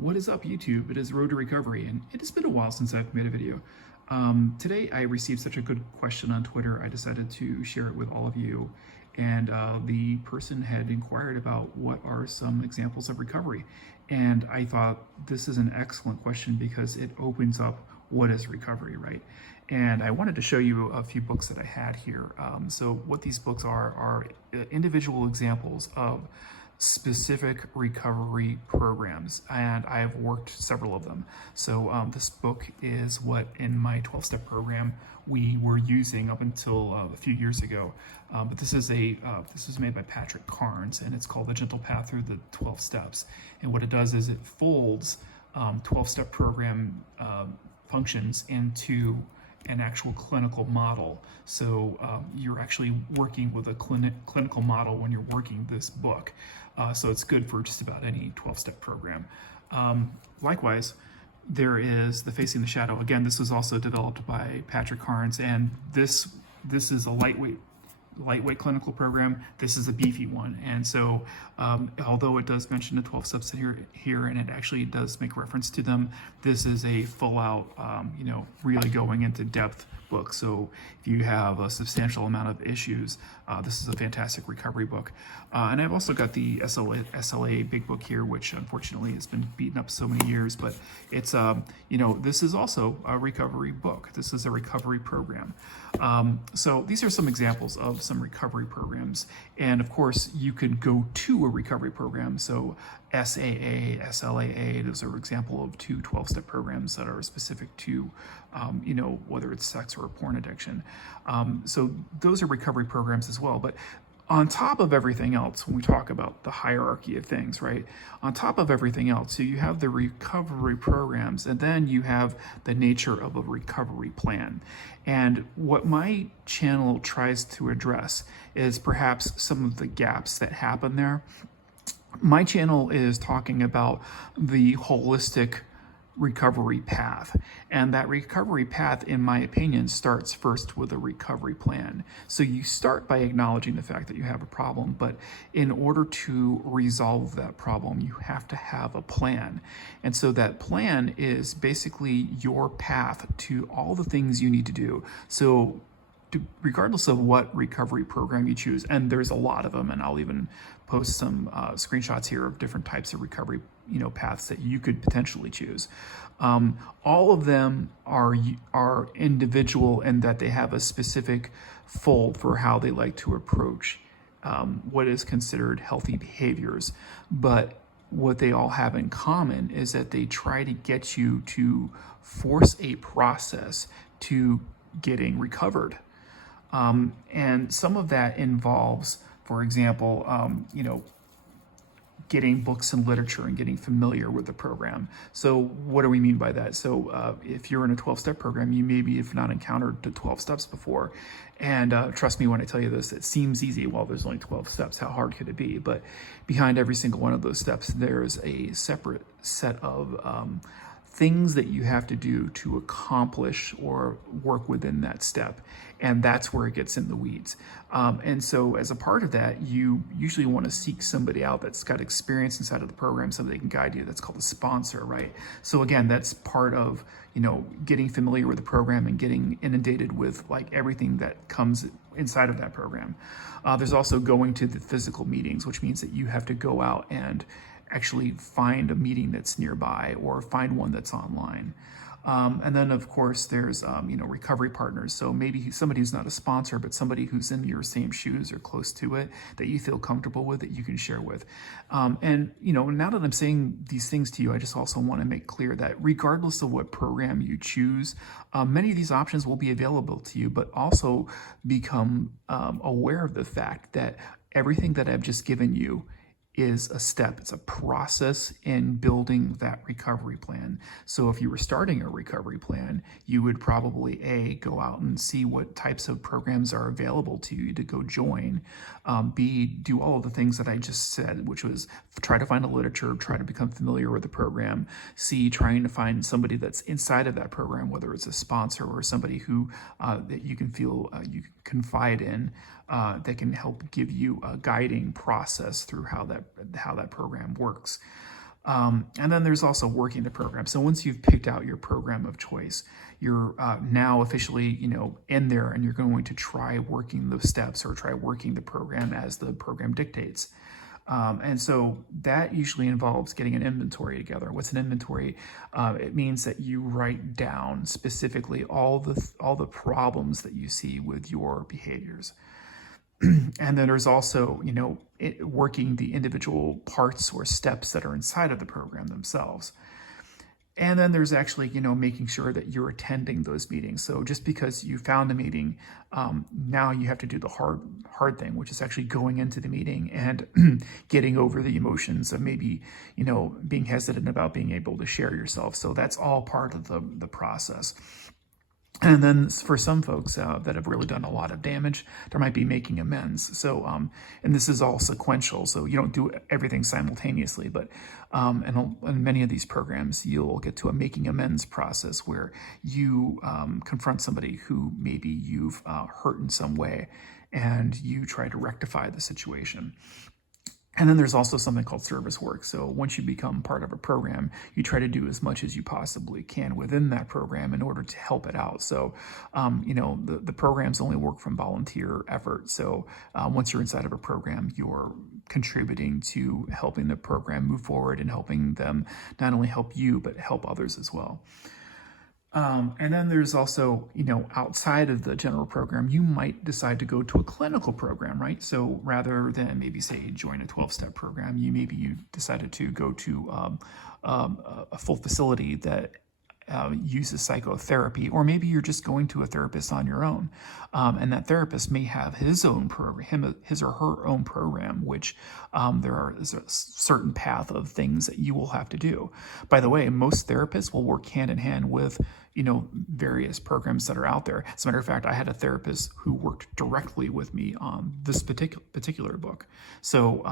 What is up, YouTube? It is Road to Recovery, and it has been a while since I've made a video. Today I received such a good question on Twitter, I decided to share it with all of you. And the person had inquired about what are some examples of recovery. And I thought this is an excellent question because it opens up what is recovery, right? And I wanted to show you a few books that I had here. So what these books are individual examples of specific recovery programs, and I've worked several of them. So this book is what in my 12-step program we were using up until a few years ago. But this is made by Patrick Carnes, and it's called The Gentle Path Through the 12 Steps. And what it does is it folds 12-step program functions into an actual clinical model. So you're actually working with a clinical model when you're working this book. So it's good for just about any 12-step program. Likewise, there is the Facing the Shadow. Again, this was also developed by Patrick Carnes, and this is a lightweight clinical program. This is a beefy one, and so although it does mention the 12 steps here, and it actually does make reference to them, this is a full-out, really going into depth book. So if you have a substantial amount of issues, this is a fantastic recovery book. And I've also got the SLA big book here, which unfortunately has been beaten up so many years, but it's, this is also a recovery book. This is a recovery program. So these are some examples of some recovery programs. And of course, you could go to a recovery program. So SAA, SLAA, those are example of two 12-step programs that are specific to, whether it's sex or porn addiction. So those are recovery programs as well. But on top of everything else, when we talk about the hierarchy of things, right? On top of everything else, so you have the recovery programs, and then you have the nature of a recovery plan. And what my channel tries to address is perhaps some of the gaps that happen there. My channel is talking about the holistic recovery path, and that recovery path, in my opinion, starts first with a recovery plan. So you start by acknowledging the fact that you have a problem, but in order to resolve that problem, you have to have a plan. And so that plan is basically your path to all the things you need to do. So regardless of what recovery program you choose, and there's a lot of them, and I'll even post some screenshots here of different types of recovery paths that you could potentially choose. All of them are individual in that they have a specific fold for how they like to approach what is considered healthy behaviors. But what they all have in common is that they try to get you to force a process to getting recovered. And some of that involves, for example, getting books and literature and getting familiar with the program. So what do we mean by that? So if you're in a 12-step program, you maybe have not encountered the 12 steps before. And trust me when I tell you this, it seems easy. Well, there's only 12 steps. How hard could it be? But behind every single one of those steps, there's a separate set of things that you have to do to accomplish or work within that step. And that's where it gets in the weeds. And so as a part of that, you usually want to seek somebody out that's got experience inside of the program so they can guide you. That's called a sponsor, right? So again, that's part of, getting familiar with the program and getting inundated with like everything that comes inside of that program. There's also going to the physical meetings, which means that you have to go out and actually find a meeting that's nearby or find one that's online. And then of course there's, recovery partners. So maybe somebody who's not a sponsor, but somebody who's in your same shoes or close to it that you feel comfortable with, that you can share with. And now that I'm saying these things to you, I just also want to make clear that regardless of what program you choose, many of these options will be available to you, but also become aware of the fact that everything that I've just given you is a step. It's a process in building that recovery plan. So if you were starting a recovery plan, you would probably go out and see what types of programs are available to you to go join. B, do all of the things that I just said, which was try to find a literature, try to become familiar with the program. C, trying to find somebody that's inside of that program, whether it's a sponsor or somebody who that you can feel you can confide in, that can help give you a guiding process through how that program works. And then there's also working the program. So once you've picked out your program of choice, you're now officially, in there, and you're going to try working those steps or try working the program as the program dictates. And so that usually involves getting an inventory together. What's an inventory? It means that you write down specifically all the problems that you see with your behaviors. And then there's also, working the individual parts or steps that are inside of the program themselves. And then there's actually, making sure that you're attending those meetings. So just because you found a meeting, now you have to do the hard thing, which is actually going into the meeting and getting over the emotions of maybe, being hesitant about being able to share yourself. So that's all part of the process. And then for some folks that have really done a lot of damage, there might be making amends. So, and this is all sequential, so you don't do everything simultaneously, but in many of these programs, you'll get to a making amends process where you confront somebody who maybe you've hurt in some way, and you try to rectify the situation. And then there's also something called service work. So once you become part of a program, you try to do as much as you possibly can within that program in order to help it out. So, the programs only work from volunteer effort. So once you're inside of a program, you're contributing to helping the program move forward and helping them not only help you, but help others as well. And then there's also, outside of the general program, you might decide to go to a clinical program, right? So rather than maybe say join a 12-step program, you decided to go to a full facility that uses psychotherapy, or maybe you're just going to a therapist on your own, and that therapist may have his own program, his or her own program, which is a certain path of things that you will have to do. By the way, most therapists will work hand in hand with various programs that are out there. As a matter of fact, I had a therapist who worked directly with me on this particular book. So,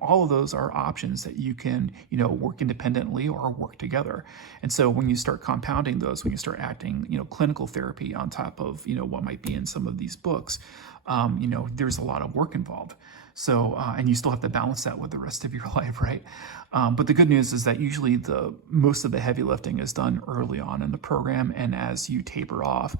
all of those are options that you can, work independently or work together. And so when you start compounding those, when you start acting, clinical therapy on top of, what might be in some of these books, there's a lot of work involved. So, and you still have to balance that with the rest of your life, right? But the good news is that usually most of the heavy lifting is done early on in the program, and as you taper off,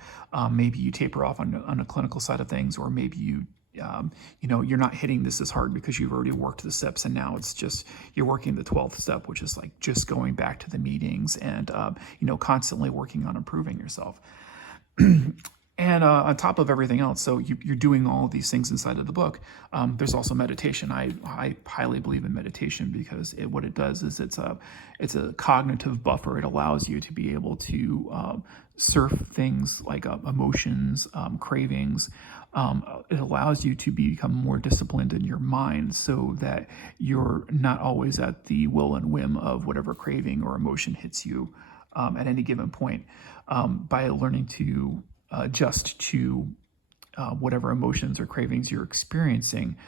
maybe you taper off on a clinical side of things, or maybe you're not hitting this as hard because you've already worked the steps, and now it's just you're working the 12th step, which is like just going back to the meetings and constantly working on improving yourself. And on top of everything else, so you're doing all of these things inside of the book. There's also meditation. I highly believe in meditation because what it does is it's a cognitive buffer. It allows you to be able to surf things like emotions, cravings. It allows you to become more disciplined in your mind so that you're not always at the will and whim of whatever craving or emotion hits you at any given point. By learning to adjust to whatever emotions or cravings you're experiencing,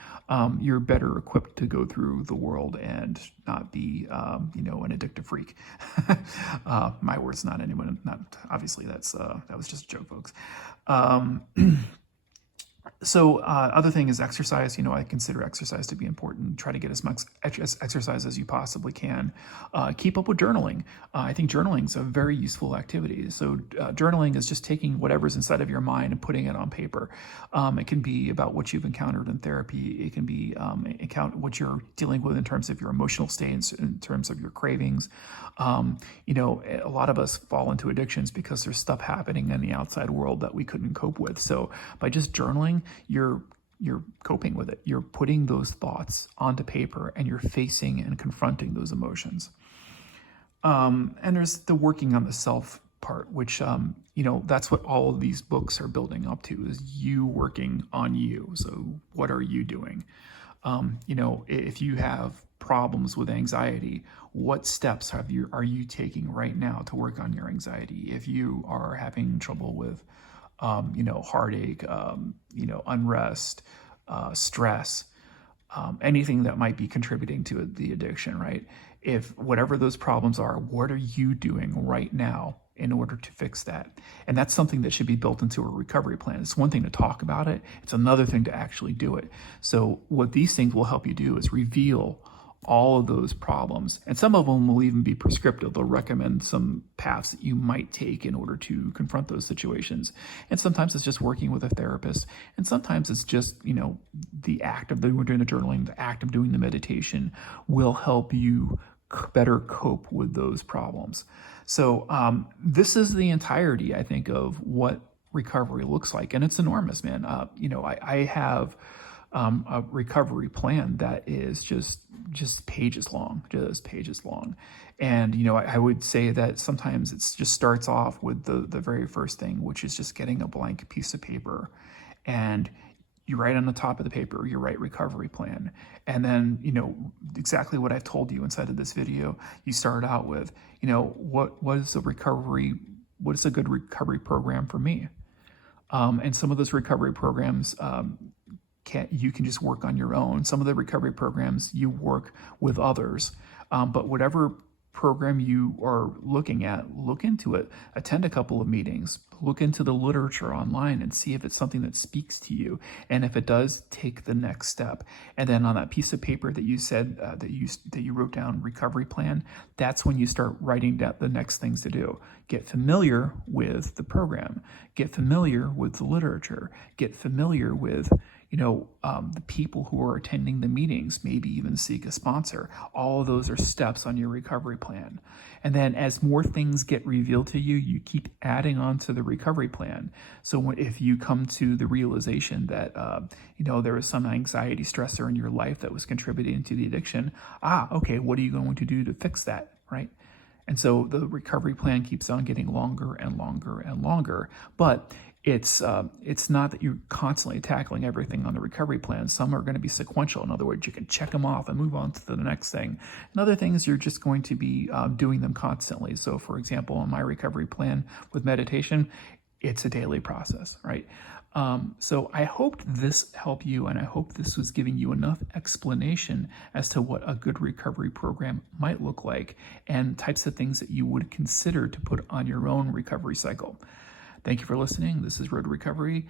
you're better equipped to go through the world and not be, an addictive freak. My words, not anyone. Not obviously. That was just a joke, folks. So other thing is exercise. I consider exercise to be important. Try to get as much exercise as you possibly can. Keep up with journaling. I think journaling is a very useful activity. So journaling is just taking whatever's inside of your mind and putting it on paper. It can be about what you've encountered in therapy. It can be what you're dealing with in terms of your emotional states, in terms of your cravings. A lot of us fall into addictions because there's stuff happening in the outside world that we couldn't cope with. So by just journaling, you're coping with it. You're putting those thoughts onto paper, and you're facing and confronting those emotions. And there's the working on the self part, which that's what all of these books are building up to, is you working on you. So what are you doing? If you have problems with anxiety, what steps are you taking right now to work on your anxiety? If you are having trouble with heartache, unrest, stress, anything that might be contributing to the addiction, right? If whatever those problems are, what are you doing right now in order to fix that? And that's something that should be built into a recovery plan. It's one thing to talk about it. It's another thing to actually do it. So what these things will help you do is reveal all of those problems. And some of them will even be prescriptive. They'll recommend some paths that you might take in order to confront those situations. And sometimes it's just working with a therapist. And sometimes it's just, the act of doing the journaling, the act of doing the meditation will help you better cope with those problems. So this is the entirety, I think, of what recovery looks like. And it's enormous, man. I have a recovery plan that is just pages long, And, I would say that sometimes it just starts off with the very first thing, which is just getting a blank piece of paper, and you write on the top of the paper, you write recovery plan. And then, exactly what I've told you inside of this video, you start out with, what is a good recovery program for me? And some of those recovery programs, you can just work on your own. Some of the recovery programs you work with others. But whatever program you are looking at, look into it. Attend a couple of meetings. Look into the literature online and see if it's something that speaks to you. And if it does, take the next step. And then on that piece of paper that you said that you wrote down recovery plan, that's when you start writing down the next things to do. Get familiar with the program. Get familiar with the literature. Get familiar with the people who are attending the meetings, maybe even seek a sponsor. All of those are steps on your recovery plan. And then as more things get revealed to you, you keep adding on to the recovery plan. So if you come to the realization that, there was some anxiety stressor in your life that was contributing to the addiction, okay, what are you going to do to fix that, right? And so the recovery plan keeps on getting longer and longer and longer. But it's not that you're constantly tackling everything on the recovery plan. Some are going to be sequential. In other words, you can check them off and move on to the next thing. And other things, you're just going to be doing them constantly. So for example, on my recovery plan with meditation, it's a daily process, right? So I hoped this helped you, and I hope this was giving you enough explanation as to what a good recovery program might look like and types of things that you would consider to put on your own recovery cycle. Thank you for listening. This is Road to Recovery.